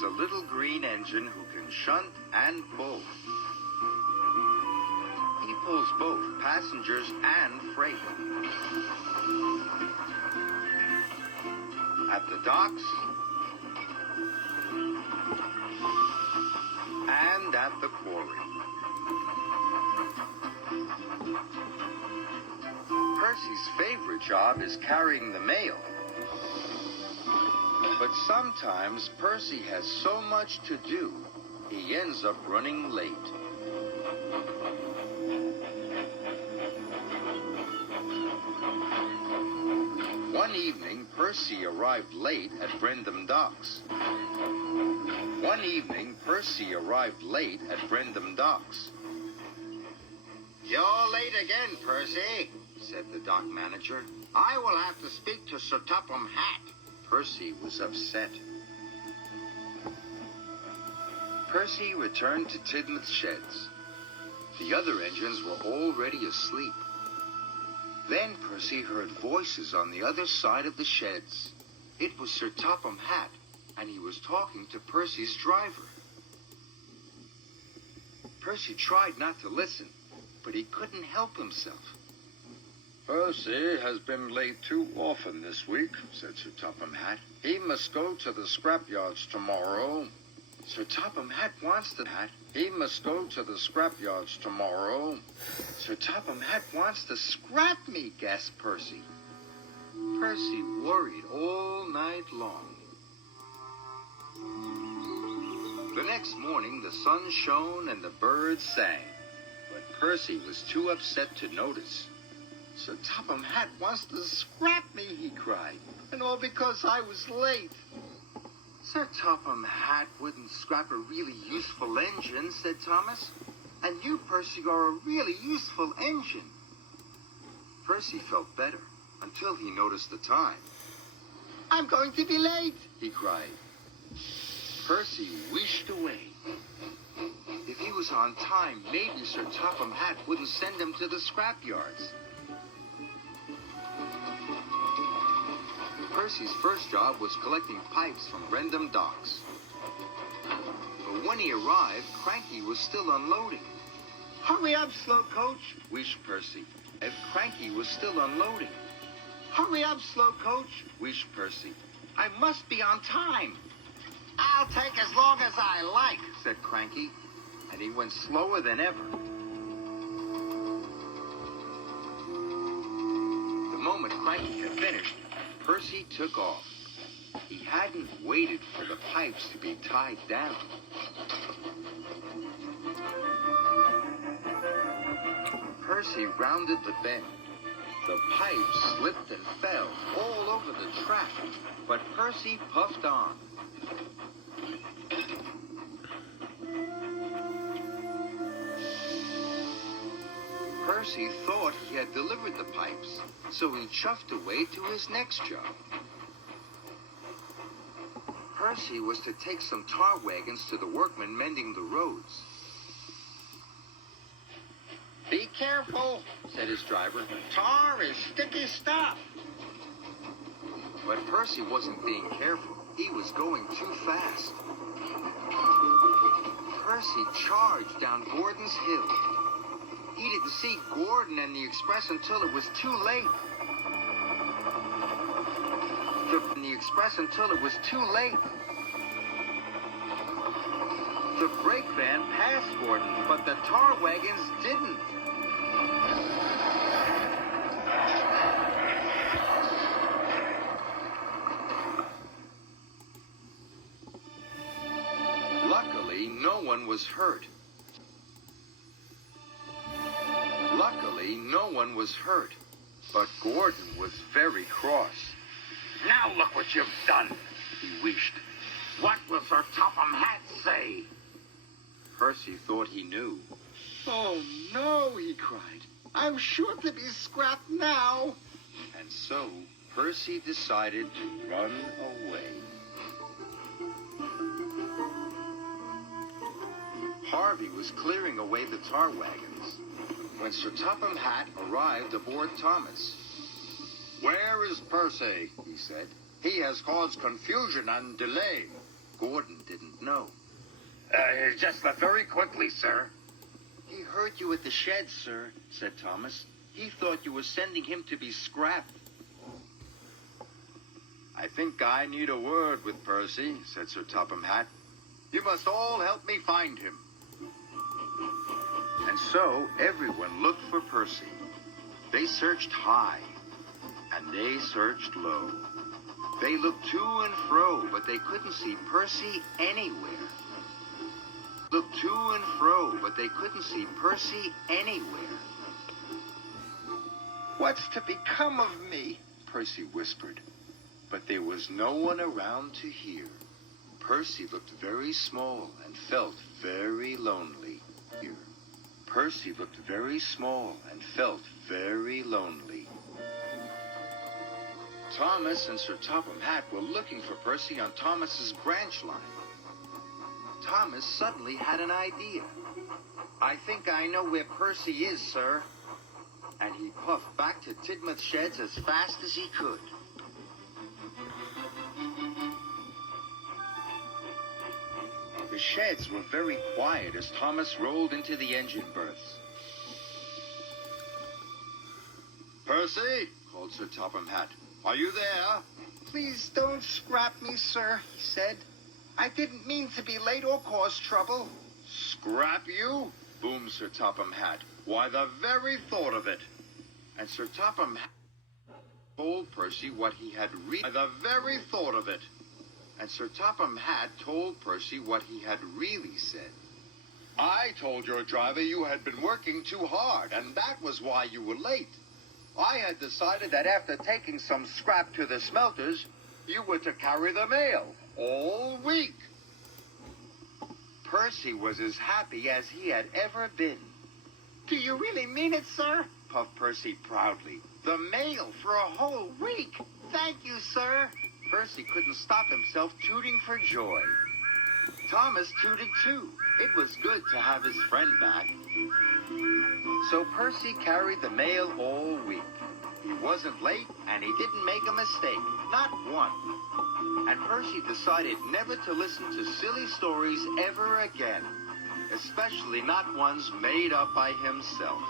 is a little green engine who can shunt and pull. He pulls both passengers and freight. At the docks and at the quarry. Percy's favorite job is carrying the mail. But sometimes Percy has so much to do, he ends up running late. One evening, Percy arrived late at Brendam Docks. You're late again, Percy, said the dock manager. I will have to speak to Sir Topham Hatt. Percy was upset. Percy returned to Tidmouth's sheds. The other engines were already asleep. Then Percy heard voices on the other side of the sheds. It was Sir Topham Hatt, and he was talking to Percy's driver. Percy tried not to listen, but he couldn't help himself. Percy has been late too often this week, said Sir Topham Hatt. He must go to the scrapyards tomorrow. Sir Topham Hatt wants to... He must go to the scrapyards tomorrow. Sir Topham Hatt wants to scrap me, gasped Percy. Percy worried all night long. The next morning, the sun shone and the birds sang. But Percy was too upset to notice. Sir Topham Hatt wants to scrap me, he cried. And all because I was late. Sir Topham Hatt wouldn't scrap a really useful engine, said Thomas. And you, Percy, are a really useful engine. Percy felt better until he noticed the time. I'm going to be late, he cried. Percy wished away. If he was on time, maybe Sir Topham Hatt wouldn't send him to the scrapyards. Percy's first job was collecting pipes from Brendam Docks. But when he arrived, Cranky was still unloading. Hurry up, slow coach, wished Percy. If Cranky was still unloading. Hurry up, slow coach, wished Percy. I must be on time. I'll take as long as I like, said Cranky, and he went slower than ever. The moment Cranky had finished, Percy took off. He hadn't waited for the pipes to be tied down. Percy rounded the bend. The pipes slipped and fell all over the track, but Percy puffed on. Percy thought he had delivered the pipes, so he chuffed away to his next job. Percy was to take some tar wagons to the workmen mending the roads. Be careful, said his driver. Tar is sticky stuff. But Percy wasn't being careful. He was going too fast. Percy charged down Gordon's Hill. He didn't see Gordon and the express until it was too late. The brake van passed Gordon, but the tar wagons didn't. Luckily, no one was hurt. But Gordon was very cross. Now look what you've done, He wished. What will Sir Topham Hatt say? Percy thought he knew. Oh, no, he cried. I'm sure to be scrapped now. And so, Percy decided to run away. Harvey was clearing away the tar wagons when Sir Topham Hatt arrived aboard Thomas. Where is Percy? He said. He has caused confusion and delay. Gordon didn't know. Just very quickly, sir. He heard you at the shed, sir, said Thomas. He thought you were sending him to be scrapped. I think I need a word with Percy, said Sir Topham Hatt. You must all help me find him. And so everyone looked for Percy. They searched high, and they searched low. They looked to and fro, but they couldn't see Percy anywhere. Looked to and fro, but they couldn't see Percy anywhere. What's to become of me? Percy whispered. But there was no one around to hear. Percy looked very small and felt very lonely. Percy looked very small and felt very lonely. Thomas and Sir Topham Hatt were looking for Percy on Thomas's branch line. Thomas suddenly had an idea. I think I know where Percy is, sir. And he puffed back to Tidmouth Sheds as fast as he could. The sheds were very quiet as Thomas rolled into the engine berths. Percy, called Sir Topham Hatt. Are you there? Please don't scrap me, sir, he said. I didn't mean to be late or cause trouble. Scrap you? boomed Sir Topham Hatt. Why, the very thought of it. And Sir Topham Hatt told Percy what he had The very thought of it. And Sir Topham Hatt told Percy what he had really said. I told your driver you had been working too hard, and that was why you were late. I had decided that after taking some scrap to the smelters, you were to carry the mail all week. Percy was as happy as he had ever been. Do you really mean it, sir? Puffed Percy proudly. The mail for a whole week. Thank you, sir. Percy couldn't stop himself tooting for joy. Thomas tooted too. It was good to have his friend back. So Percy carried the mail all week. He wasn't late, and he didn't make a mistake. Not one. And Percy decided never to listen to silly stories ever again. Especially not ones made up by himself.